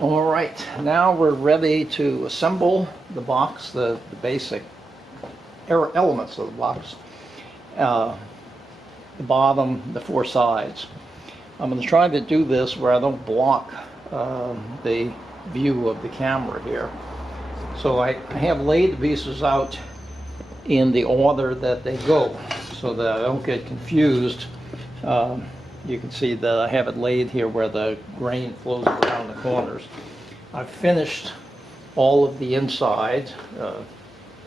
All right, now we're ready to assemble the box, the basic elements of the box. The bottom, the four sides. I'm going to try to do this where I don't block the view of the camera here. So I have laid the pieces out in the order that they go so that I don't get confused. You can see that I have it laid here where the grain flows around the corners. I've finished all of the inside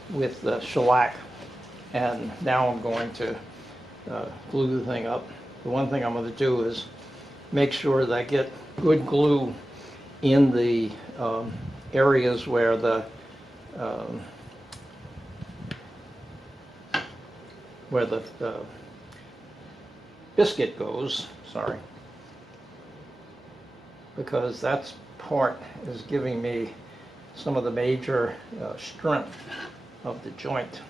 with the shellac, and now I'm going to glue the thing up. The one thing I'm going to do is make sure that I get good glue in the areas where the biscuit goes, sorry, because that's part is giving me some of the major strength of the joint.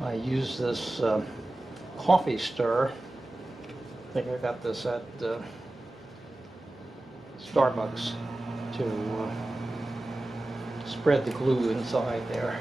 I use this coffee stir. I think I got this at Starbucks to spread the glue inside there.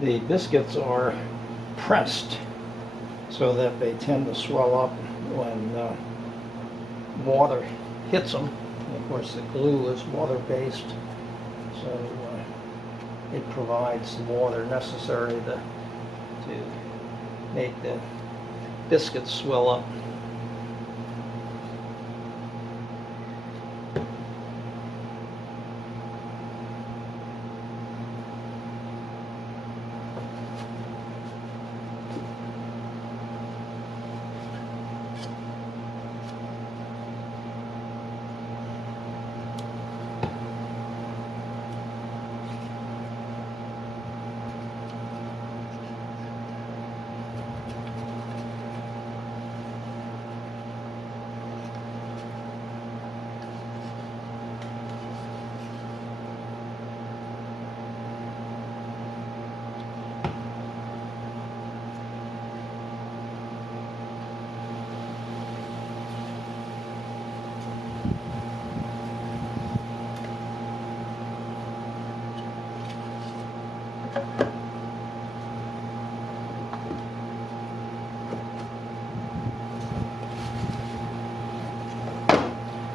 The biscuits are pressed so that they tend to swell up when water hits them. And of course, the glue is water-based, so it provides the water necessary to make the biscuits swell up.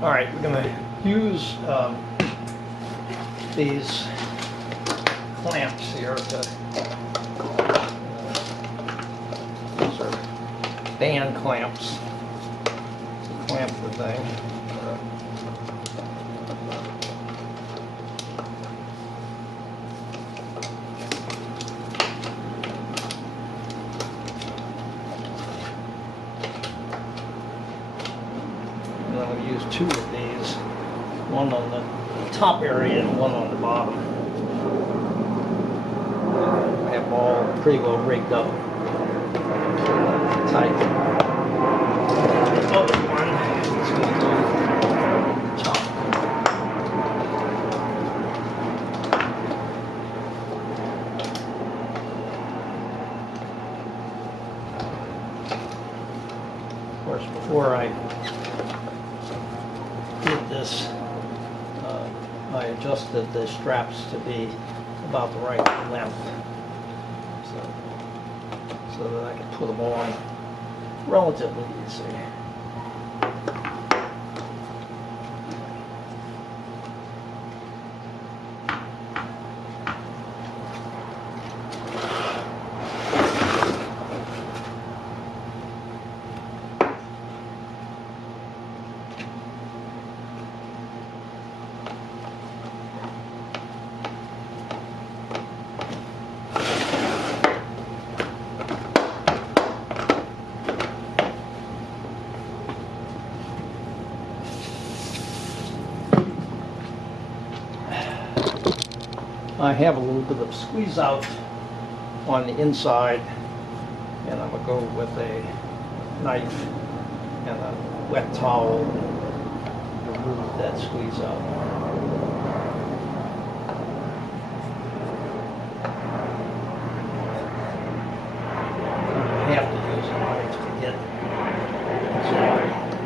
All right, we're going to use these clamps here to these are band clamps to clamp the thing. And I'm going to use 2 of these, one on the top area and one on the bottom. I have them all pretty well rigged up. Tight. The other one is going to go on the top. Of course, before I did this, I adjusted the straps to be about the right length, so that I can put them on relatively easy. I have a little bit of squeeze out on the inside, and I'm going to go with a knife and a wet towel and remove that squeeze out. I have to use a knife to get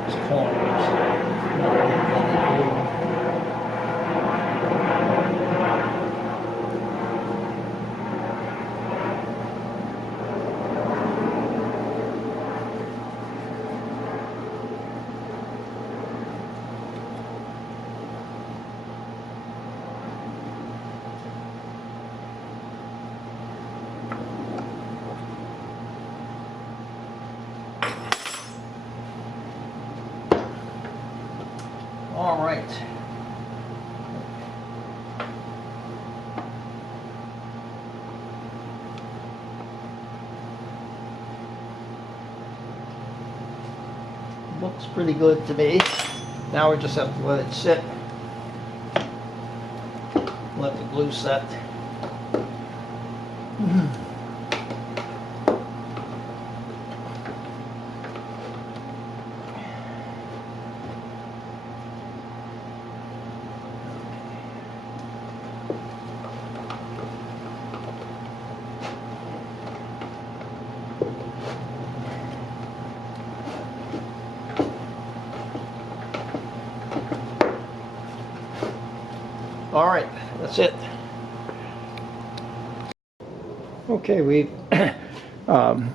these corners. All right. Looks pretty good to me. Now we just have to let it sit. Let the glue set. All right, that's it. Okay, we've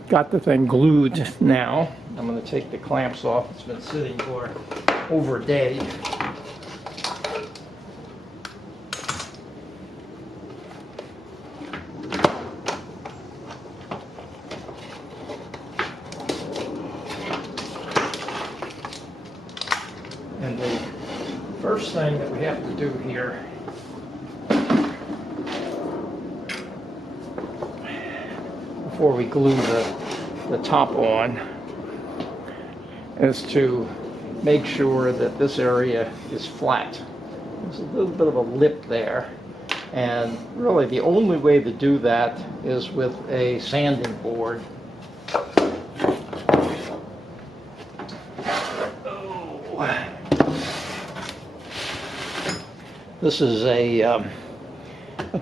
got the thing glued now. I'm going to take the clamps off. It's been sitting for over a day. And the first thing that we have to do here before we glue the top on is to make sure that this area is flat. There's a little bit of a lip there, and really the only way to do that is with a sanding board. This is a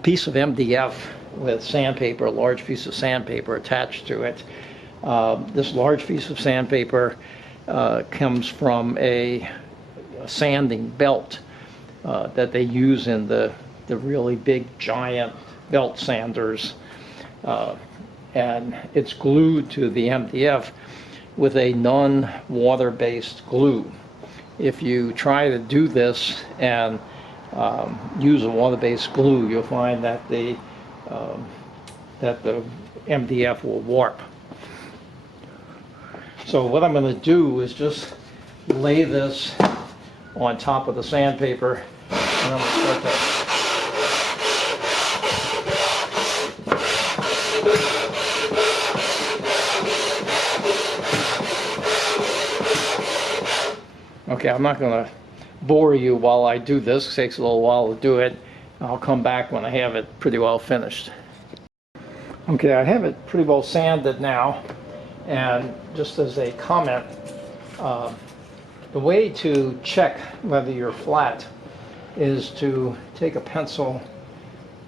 piece of MDF with sandpaper, a large piece of sandpaper attached to it. This large piece of sandpaper comes from a sanding belt that they use in the really big giant belt sanders. And it's glued to the MDF with a non-water-based glue. If you try to do this and use a water-based glue, you'll find that the MDF will warp. So what I'm going to do is just lay this on top of the sandpaper, and I'm going to start to Okay, I'm not going to bore you while I do this. It takes a little while to do it. I'll come back when I have it pretty well finished. Okay, I have it pretty well sanded now. And just as a comment, the way to check whether you're flat is to take a pencil,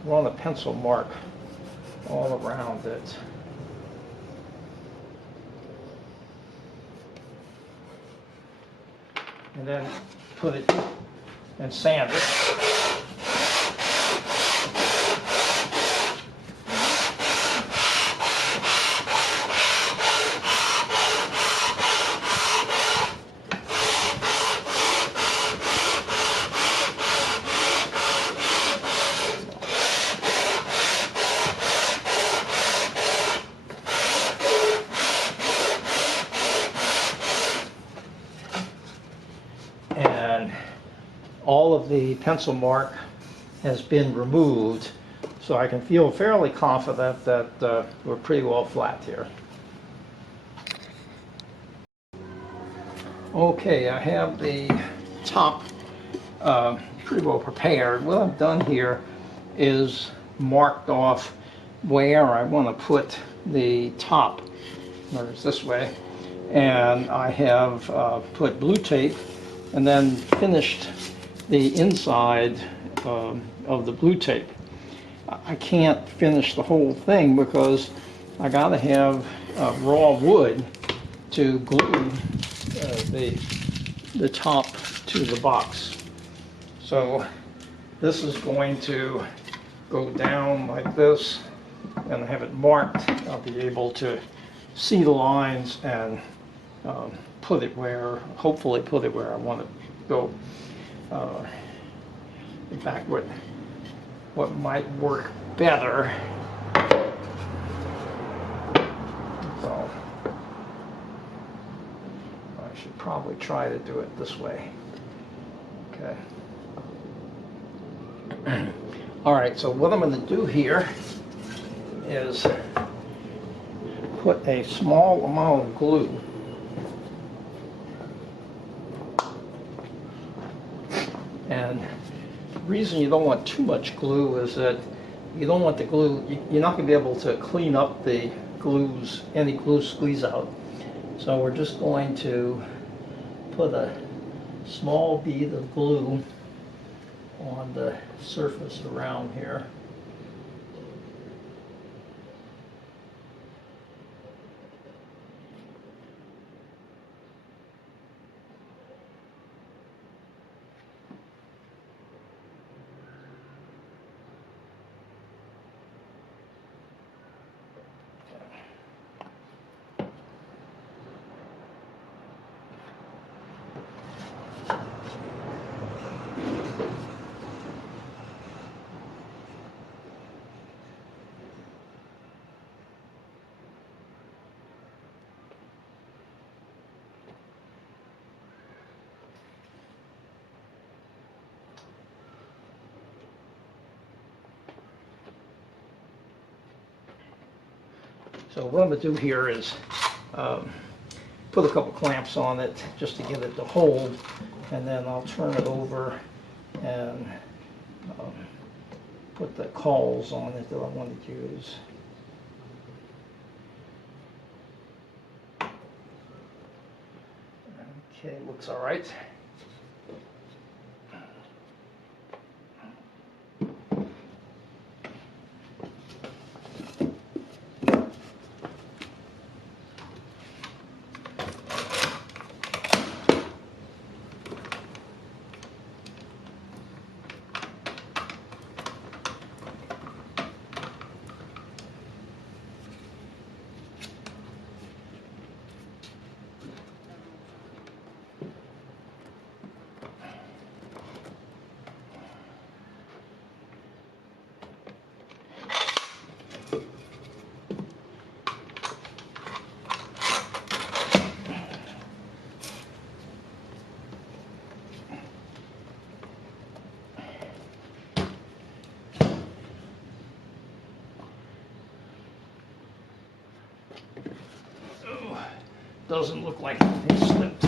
run a pencil mark all around it. And then put it and sand it. And all of the pencil mark has been removed, so I can feel fairly confident that we're pretty well flat here. Okay, I have the top pretty well prepared. What I've done here is marked off where I want to put the top. It's this way, and I have put blue tape and then finished the inside of the blue tape. I can't finish the whole thing because I got to have raw wood to glue the top to the box. So this is going to go down like this, and I have it marked. I'll be able to see the lines and put it where, hopefully put it where I want to go. In fact, what might work better, so I should probably try to do it this way. Okay. All right, so what I'm going to do here is put a small amount of glue and the reason you don't want too much glue is that you don't want the glue, you're not going to be able to clean up the glues, any glue squeeze out. So we're just going to put a small bead of glue on the surface around here. So what I'm going to do here is put a couple clamps on it just to get it to hold, and then I'll turn it over and put the cawls on it that I want to use. Okay, looks all right. Doesn't look like it slipped.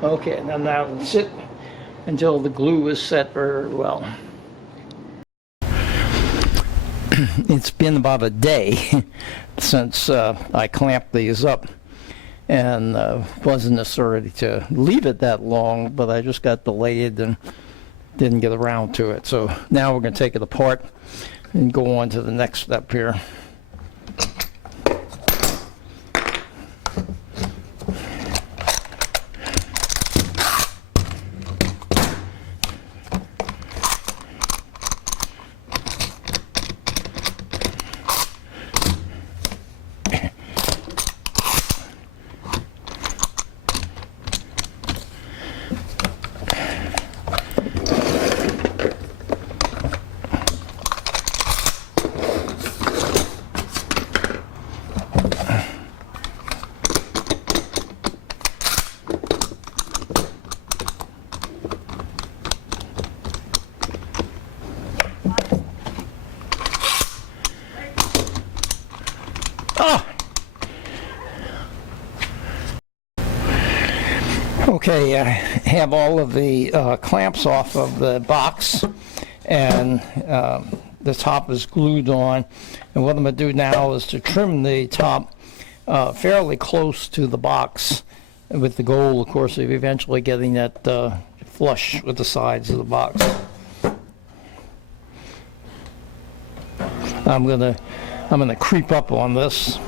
Okay, now sit until the glue is set very well. It's been about a day since I clamped these up, and wasn't necessarily to leave it that long, but I just got delayed and didn't get around to it. So now we're going to take it apart and go on to the next step here. Okay, I have all of the clamps off of the box, and the top is glued on. And what I'm going to do now is to trim the top fairly close to the box, with the goal, of course, of eventually getting that flush with the sides of the box. I'm gonna creep up on this.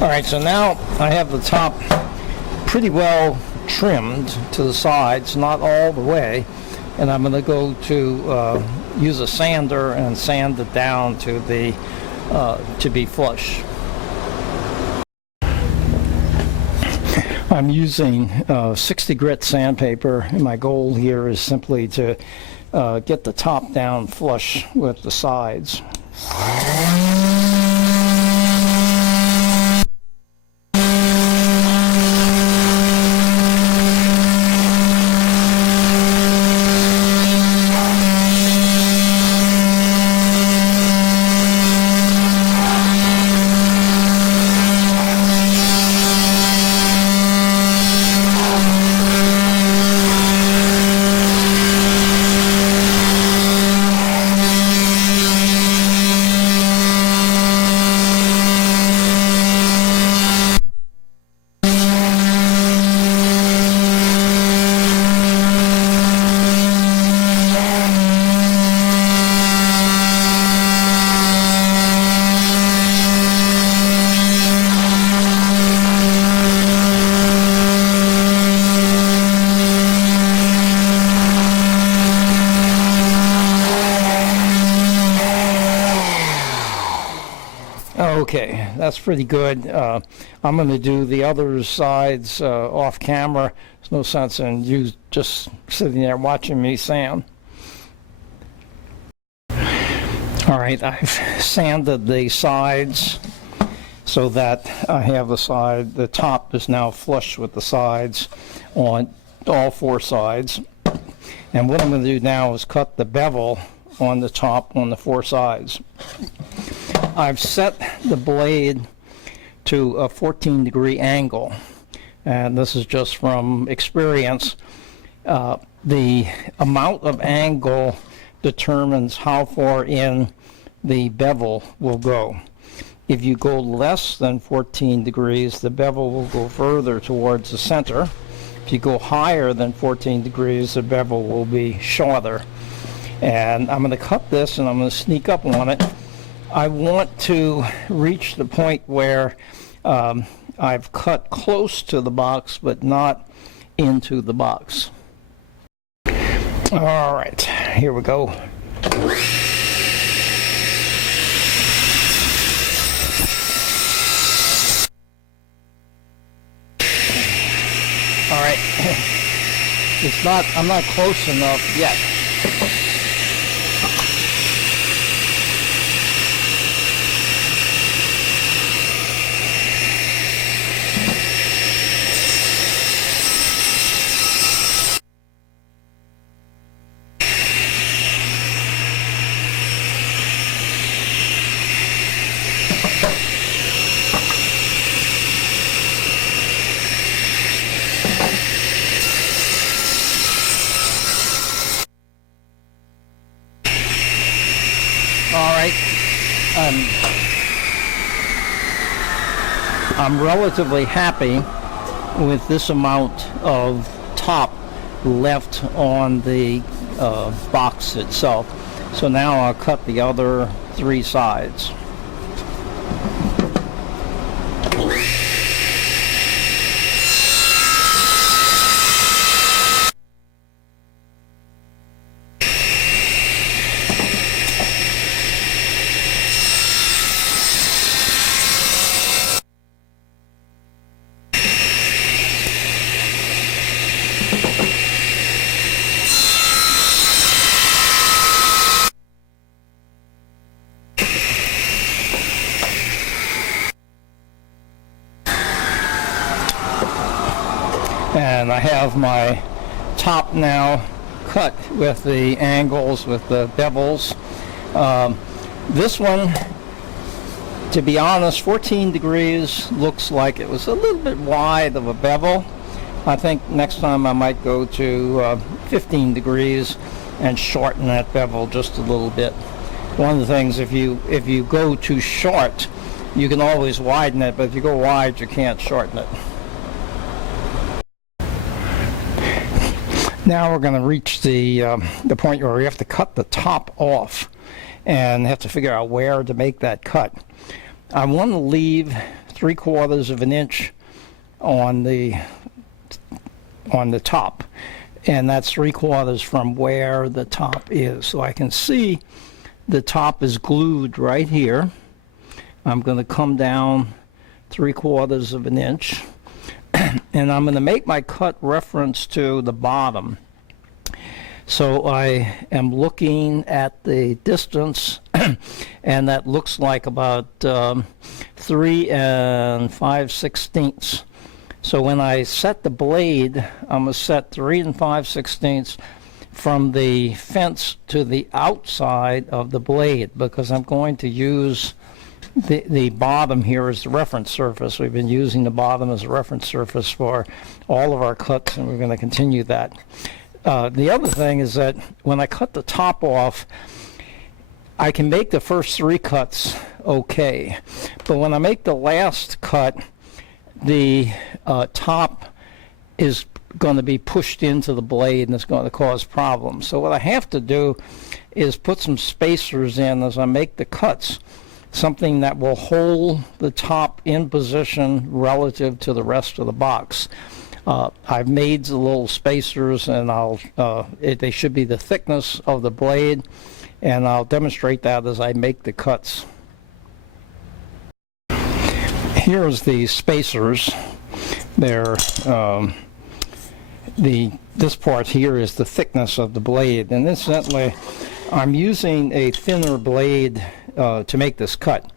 All right, so now I have the top pretty well trimmed to the sides, not all the way, and I'm going to go to use a sander and sand it down to the to be flush. I'm using 60 grit sandpaper, and my goal here is simply to get the top down flush with the sides. Okay, that's pretty good. I'm going to do the other sides off camera. There's no sense in you just sitting there watching me sand. All right, I've sanded the sides so that I have the top is now flush with the sides on all four sides. And what I'm going to do now is cut the bevel on the top on the four sides. I've set the blade to a 14-degree angle, and this is just from experience. The amount of angle determines how far in the bevel will go. If you go less than 14 degrees, the bevel will go further towards the center. If you go higher than 14 degrees, the bevel will be shorter. And I'm going to cut this and I'm going to sneak up on it. I want to reach the point where I've cut close to the box but not into the box. All right, here we go. All right, I'm not close enough yet. I'm relatively happy with this amount of top left on the box itself. So now I'll cut the other three sides. And I have my top now cut with the angles, with the bevels. This one, to be honest, 14 degrees looks like it was a little bit wide of a bevel. I think next time I might go to 15 degrees and shorten that bevel just a little bit. One of the things, if you go too short, you can always widen it, but if you go wide, you can't shorten it. Now we're going to reach the point where we have to cut the top off and have to figure out where to make that cut. I want to leave 3/4 of an inch on the top, and that's 3/4 from where the top is. So I can see the top is glued right here. I'm going to come down 3/4 of an inch. And I'm going to make my cut reference to the bottom. So I am looking at the distance, and that looks like about 3 5/16. So when I set the blade, I'm going to set 3 5/16 from the fence to the outside of the blade, because I'm going to use the bottom here as the reference surface. We've been using the bottom as a reference surface for all of our cuts, and we're going to continue that. The other thing is that when I cut the top off, I can make the first 3 cuts okay, but when I make the last cut, the top is going to be pushed into the blade and it's going to cause problems. So what I have to do is put some spacers in as I make the cuts, something that will hold the top in position relative to the rest of the box. I've made the little spacers, and they should be the thickness of the blade, and I'll demonstrate that as I make the cuts. Here's the spacers. They're this part here is the thickness of the blade, and incidentally, I'm using a thinner blade to make this cut.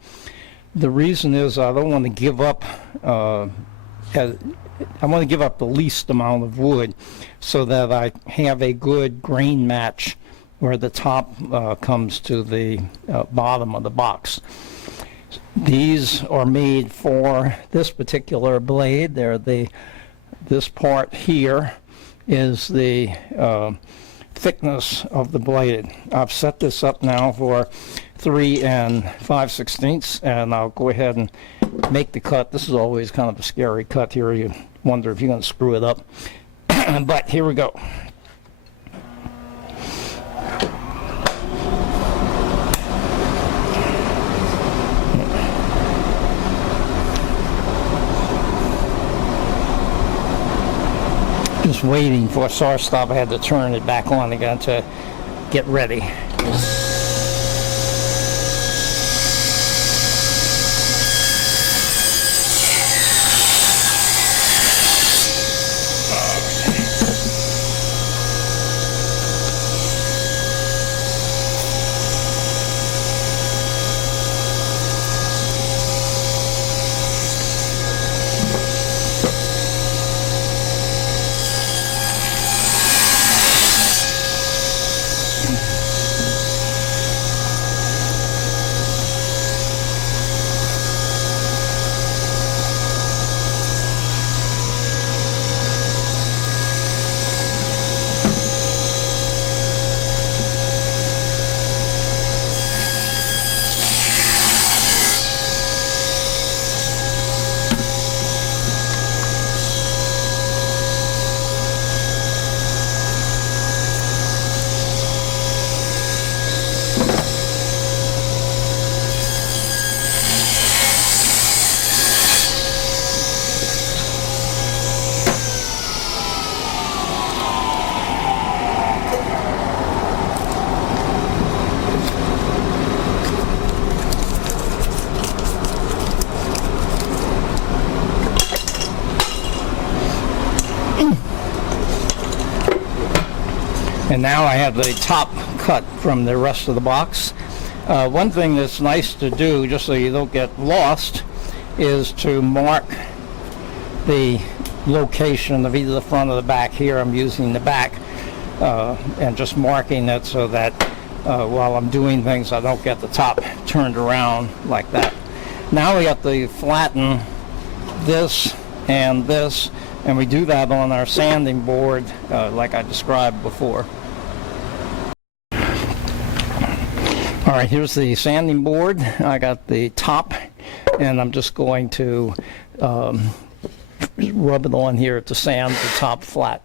The reason is I don't want to give up. I want to give up the least amount of wood, so that I have a good grain match where the top comes to the bottom of the box. These are made for this particular blade. This part here is the thickness of the blade. I've set this up now for 3 5/16, and I'll go ahead and make the cut. This is always kind of a scary cut here. You wonder if you're going to screw it up. But here we go. Just waiting for a start stop. I had to turn it back on again to get ready. And now I have the top cut from the rest of the box. One thing that's nice to do, just so you don't get lost, is to mark the location of either the front or the back. Here I'm using the back and just marking it so that while I'm doing things I don't get the top turned around like that. Now we have to flatten this, and we do that on our sanding board like I described before. All right, here's the sanding board. I got the top, and I'm just going to rub it on here to sand the top flat.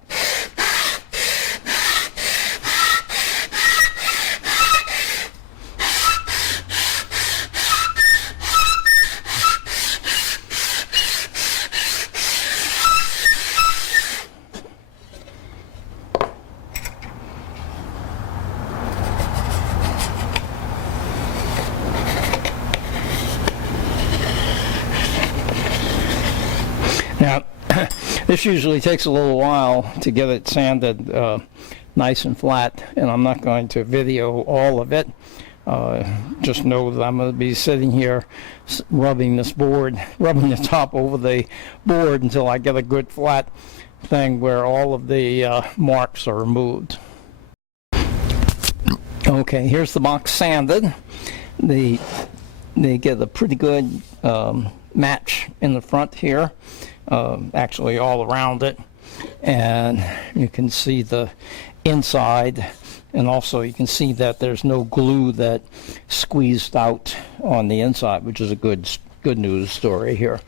Now, this usually takes a little while to get it sanded nice and flat, and I'm not going to video all of it. Just know that I'm going to be sitting here rubbing the top over the board until I get a good flat thing where all of the marks are removed. Okay, here's the box sanded. They get a pretty good match in the front here. Actually all around it, and you can see the inside, and also you can see that there's no glue that squeezed out on the inside, which is a good news story here.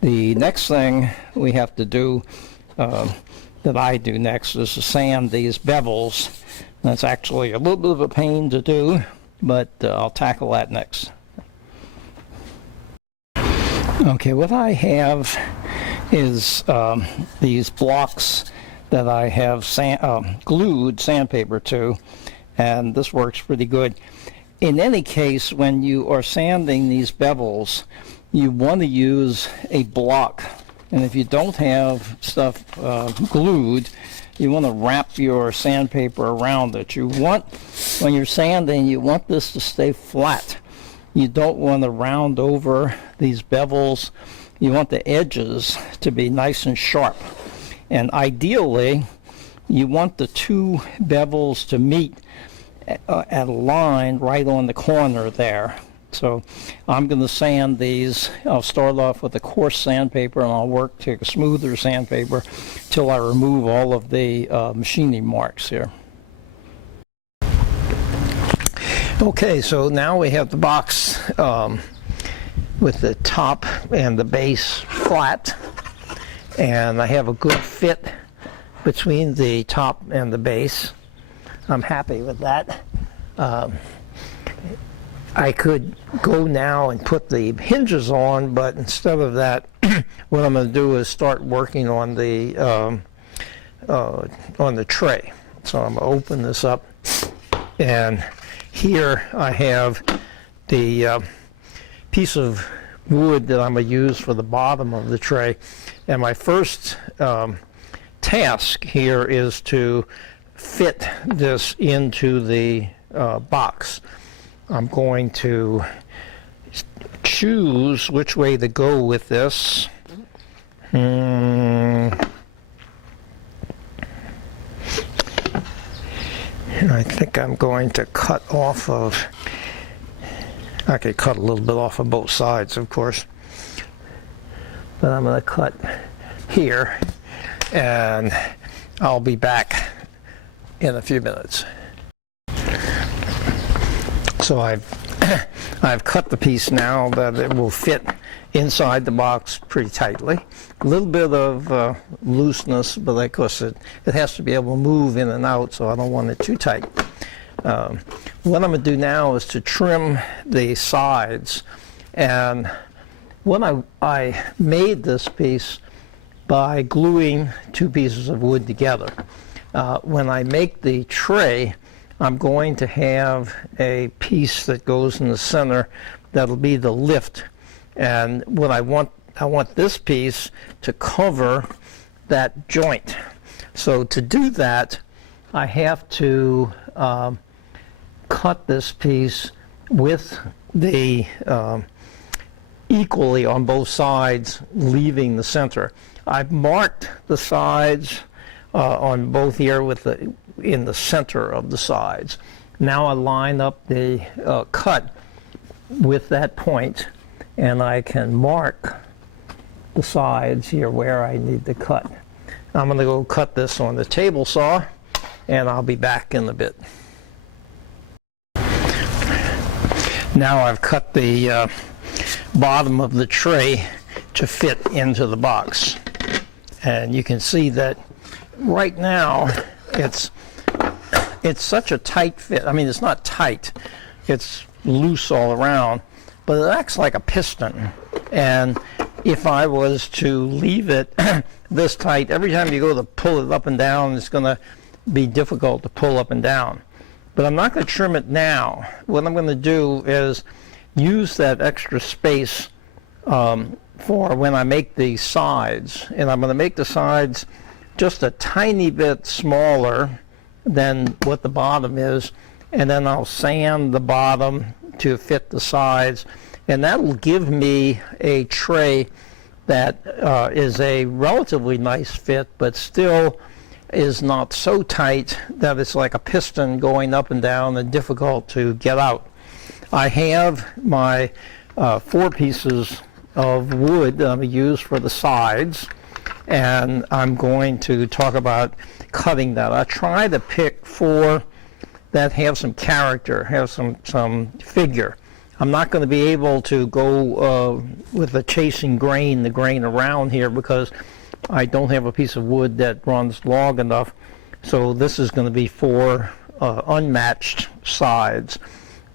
The next thing we have to do, that I do next, is to sand these bevels. That's actually a little bit of a pain to do, but I'll tackle that next. Okay, what I have is these blocks that I have glued sandpaper to, and this works pretty good. In any case, when you are sanding these bevels, you want to use a block. And if you don't have stuff glued, you want to wrap your sandpaper around it. You want, when you're sanding, you want this to stay flat. You don't want to round over these bevels. You want the edges to be nice and sharp. And ideally, you want the two bevels to meet at a line right on the corner there. So I'm going to sand these. I'll start off with a coarse sandpaper, and I'll work to a smoother sandpaper till I remove all of the machining marks here. Okay, so now we have the box with the top and the base flat, and I have a good fit between the top and the base. I'm happy with that. I could go now and put the hinges on, but instead of that, what I'm going to do is start working on the tray. So I'm going to open this up, and here I have the piece of wood that I'm going to use for the bottom of the tray. And my first task here is to fit this into the box. I'm going to choose which way to go with this. And I think I'm going to cut off of, I could cut a little bit off of both sides, of course, but I'm going to cut here, and I'll be back in a few minutes. So I've cut the piece now that it will fit inside the box pretty tightly. A little bit of looseness, but of course it has to be able to move in and out, so I don't want it too tight. What I'm going to do now is to trim the sides. And when I made this piece by gluing two pieces of wood together. When I make the tray, I'm going to have a piece that goes in the center that'll be the lift, and what I want this piece to cover that joint. So to do that, I have to cut this piece with the equally on both sides, leaving the center. I've marked the sides on both here with in the center of the sides. Now I line up the cut with that point, and I can mark the sides here where I need to cut. I'm going to go cut this on the table saw, and I'll be back in a bit. Now I've cut the bottom of the tray to fit into the box, and you can see that right now it's such a tight fit. I mean, it's not tight, it's loose all around, but it acts like a piston. And if I was to leave it this tight, every time you go to pull it up and down, it's going to be difficult to pull up and down. But I'm not going to trim it now. What I'm going to do is use that extra space for when I make the sides. And I'm going to make the sides just a tiny bit smaller than what the bottom is, and then I'll sand the bottom to fit the sides, and that will give me a tray that is a relatively nice fit, but still is not so tight that it's like a piston going up and down and difficult to get out. I have my 4 pieces of wood that I'm going to use for the sides, and I'm going to talk about cutting that. I try to pick 4 that have some character, have some figure. I'm not going to be able to go with the chasing grain, the grain around here, because I don't have a piece of wood that runs long enough. So this is going to be 4 unmatched sides.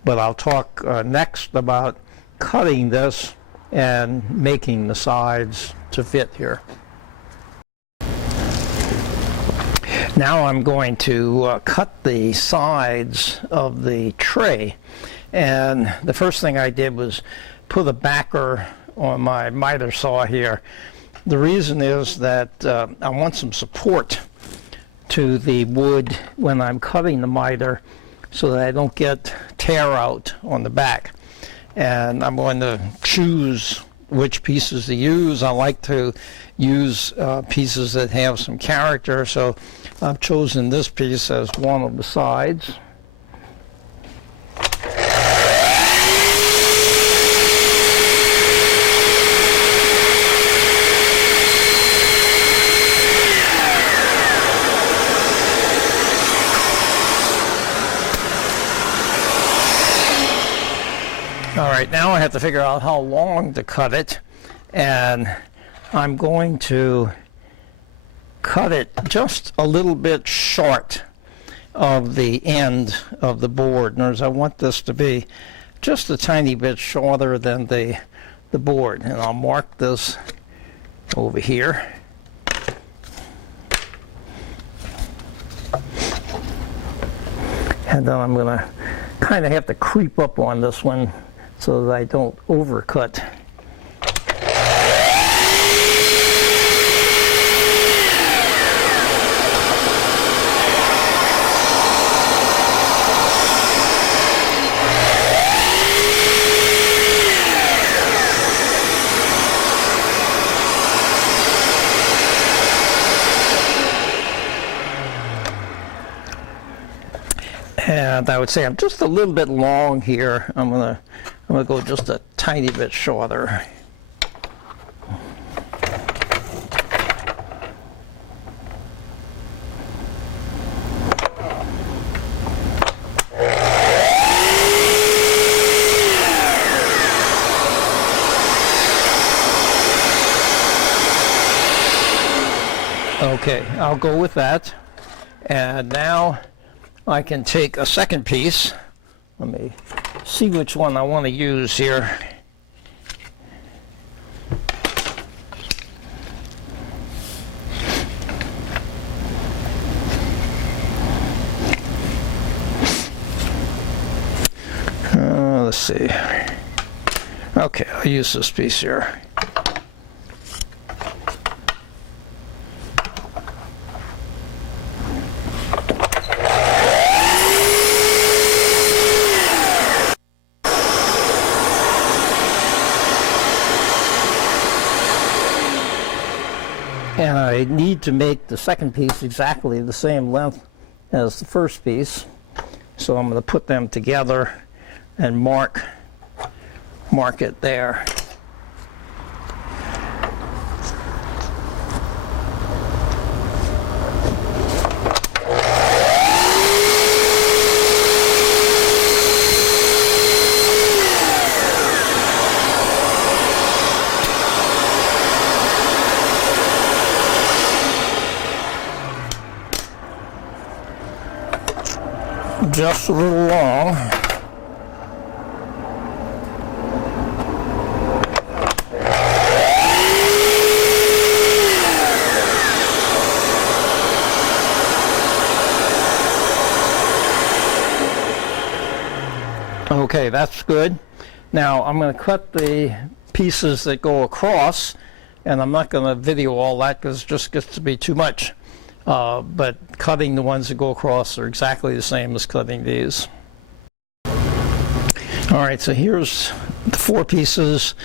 But I'll talk next about cutting this and making the sides to fit here. Now I'm going to cut the sides of the tray, and the first thing I did was put a backer on my miter saw here. The reason is that I want some support to the wood when I'm cutting the miter so that I don't get tear out on the back. And I'm going to choose which pieces to use. I like to use pieces that have some character, so I've chosen this piece as one of the sides. All right, now I have to figure out how long to cut it, and I'm going to cut it just a little bit short of the end of the board. In other words, I want this to be just a tiny bit shorter than the board, and I'll mark this over here. And then I'm going to kind of have to creep up on this one so that I don't overcut. And I would say I'm just a little bit long here. I'm gonna go just a tiny bit shorter. Okay, I'll go with that. And now I can take a second piece. Let me see which one I want to use here. Let's see. Okay, I'll use this piece here. And I need to make the second piece exactly the same length as the first piece. So I'm going to put them together and mark it there. Just a little long. Okay, that's good. Now I'm going to cut the pieces that go across, and I'm not going to video all that because it just gets to be too much. But cutting the ones that go across are exactly the same as cutting these. All right, so here's the 4 pieces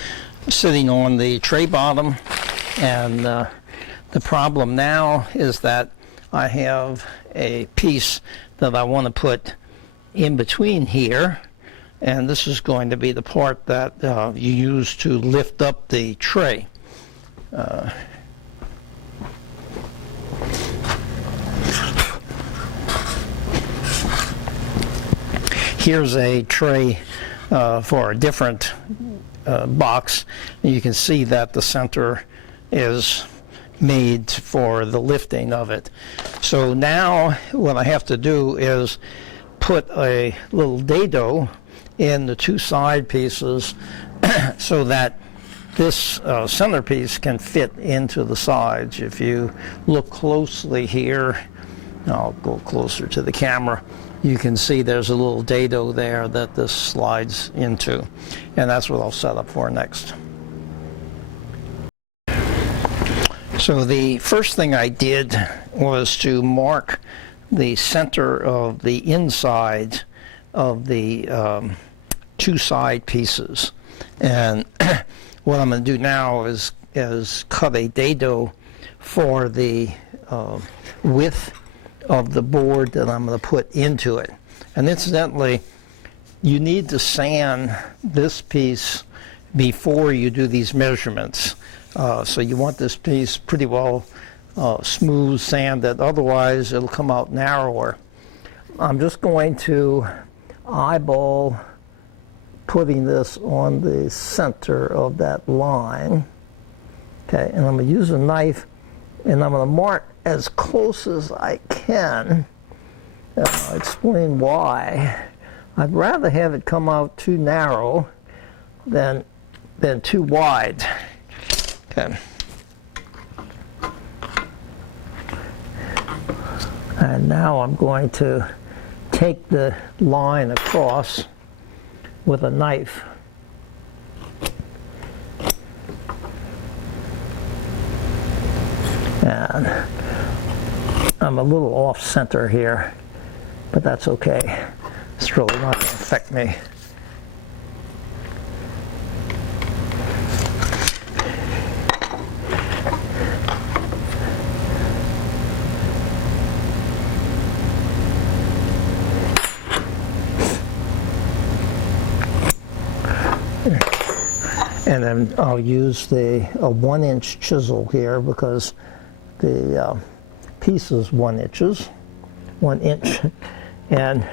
sitting on the tray bottom, and the problem now is that I have a piece that I want to put in between here, and this is going to be the part that you use to lift up the tray. Here's a tray for a different box. You can see that the center is made for the lifting of it. So now what I have to do is put a little dado in the 2 side pieces so that this centerpiece can fit into the sides. If you look closely here, I'll go closer to the camera, you can see there's a little dado there that this slides into, and that's what I'll set up for next. So the first thing I did was to mark the center of the inside of the two side pieces. And what I'm going to do now is cut a dado for the width of the board that I'm going to put into it. And incidentally, you need to sand this piece before you do these measurements. So you want this piece pretty well smooth sanded, otherwise it'll come out narrower. I'm just going to eyeball putting this on the center of that line. Okay, and I'm going to use a knife and I'm going to mark as close as I can. I'll explain why. I'd rather have it come out too narrow than too wide. Okay. And now I'm going to take the line across with a knife. And I'm a little off center here, but that's okay. It's really not going to affect me. And then I'll use a 1-inch chisel here because the piece is 1 inch, and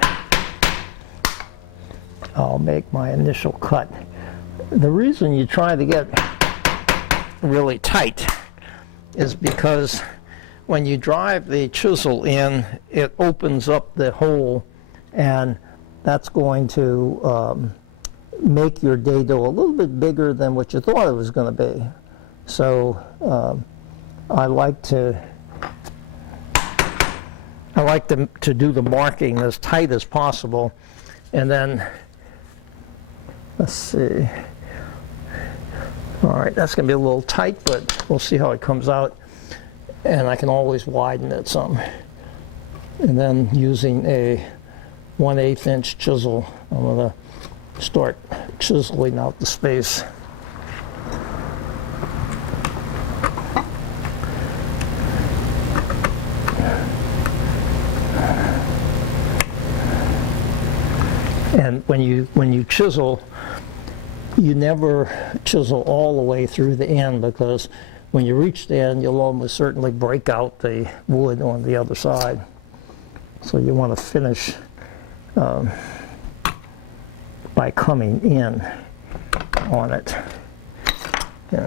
I'll make my initial cut. The reason you try to get really tight is because when you drive the chisel in, it opens up the hole, and that's going to make your dado a little bit bigger than what you thought it was going to be. So I like to do the marking as tight as possible, and then let's see. All right, that's going to be a little tight, but we'll see how it comes out, and I can always widen it some. And then using a 1/8 inch chisel, I'm going to start chiseling out the space. And when you chisel, you never chisel all the way through the end, because when you reach the end, you'll almost certainly break out the wood on the other side. So you want to finish by coming in on it. Yeah.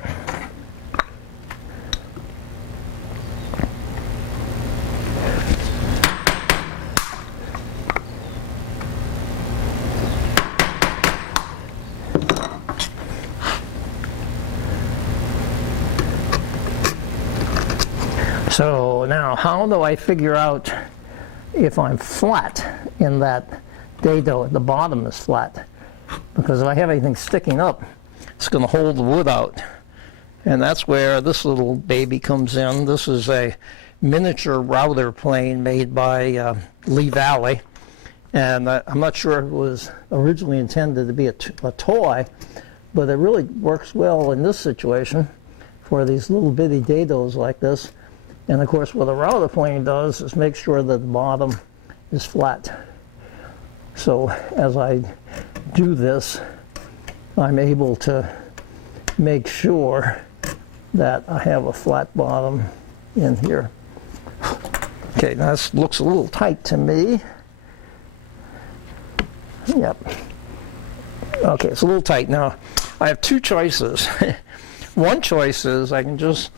So now, how do I figure out if I'm flat in that dado? The bottom is flat, because if I have anything sticking up, it's going to hold the wood out. And that's where this little baby comes in. This is a miniature router plane made by Lee Valley. And I'm not sure if it was originally intended to be a toy, but it really works well in this situation for these little bitty dados like this. And of course, what a router plane does is make sure that the bottom is flat. So as I do this, I'm able to make sure that I have a flat bottom in here. Okay, now this looks a little tight to me. Yep. Okay, it's a little tight. Now, I have two choices. One choice is I can just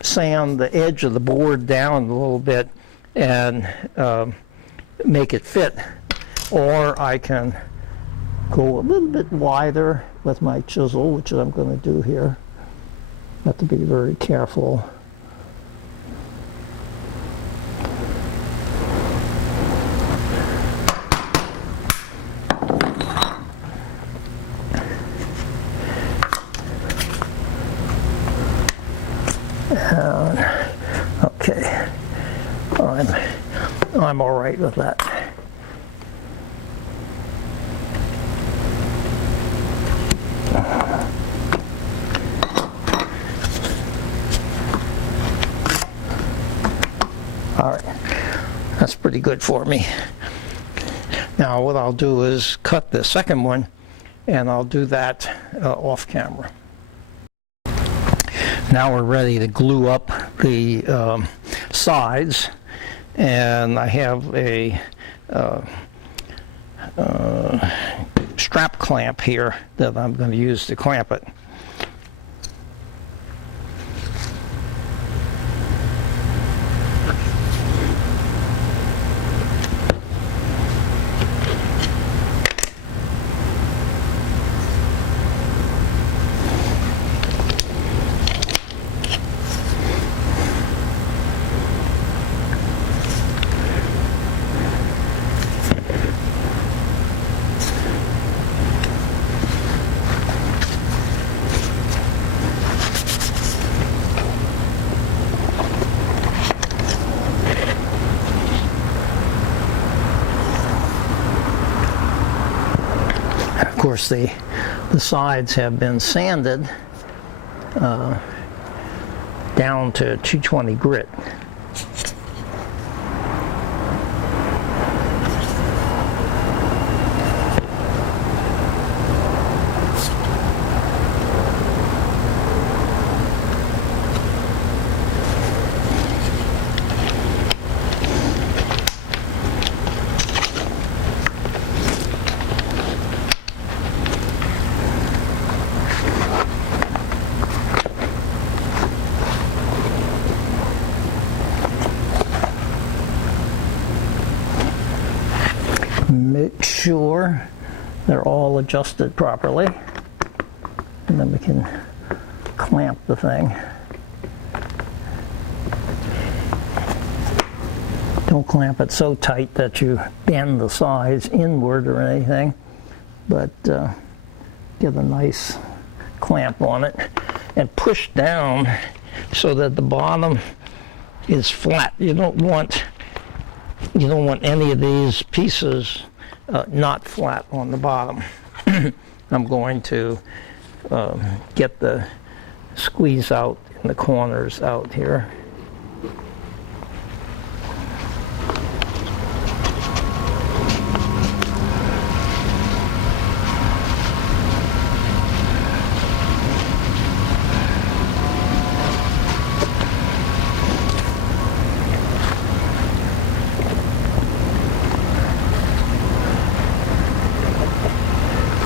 sand the edge of the board down a little bit and make it fit, or I can go a little bit wider with my chisel, which I'm going to do here. Have to be very careful. Okay, I'm all right with that. All right, that's pretty good for me. Now what I'll do is cut the second one, and I'll do that off camera. Now we're ready to glue up the sides, and I have a strap clamp here that I'm going to use to clamp it. Of course, the sides have been sanded down to 220 grit. Make sure they're all adjusted properly, and then we can clamp the thing. Don't clamp it so tight that you bend the sides inward or anything, but get a nice clamp on it and push down so that the bottom is flat. You don't want any of these pieces not flat on the bottom. I'm going to get the squeeze out in the corners out here.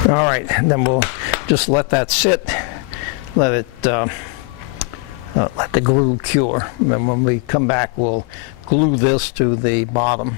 All right, and then we'll just let that sit, let it, let the glue cure. And then when we come back, we'll glue this to the bottom.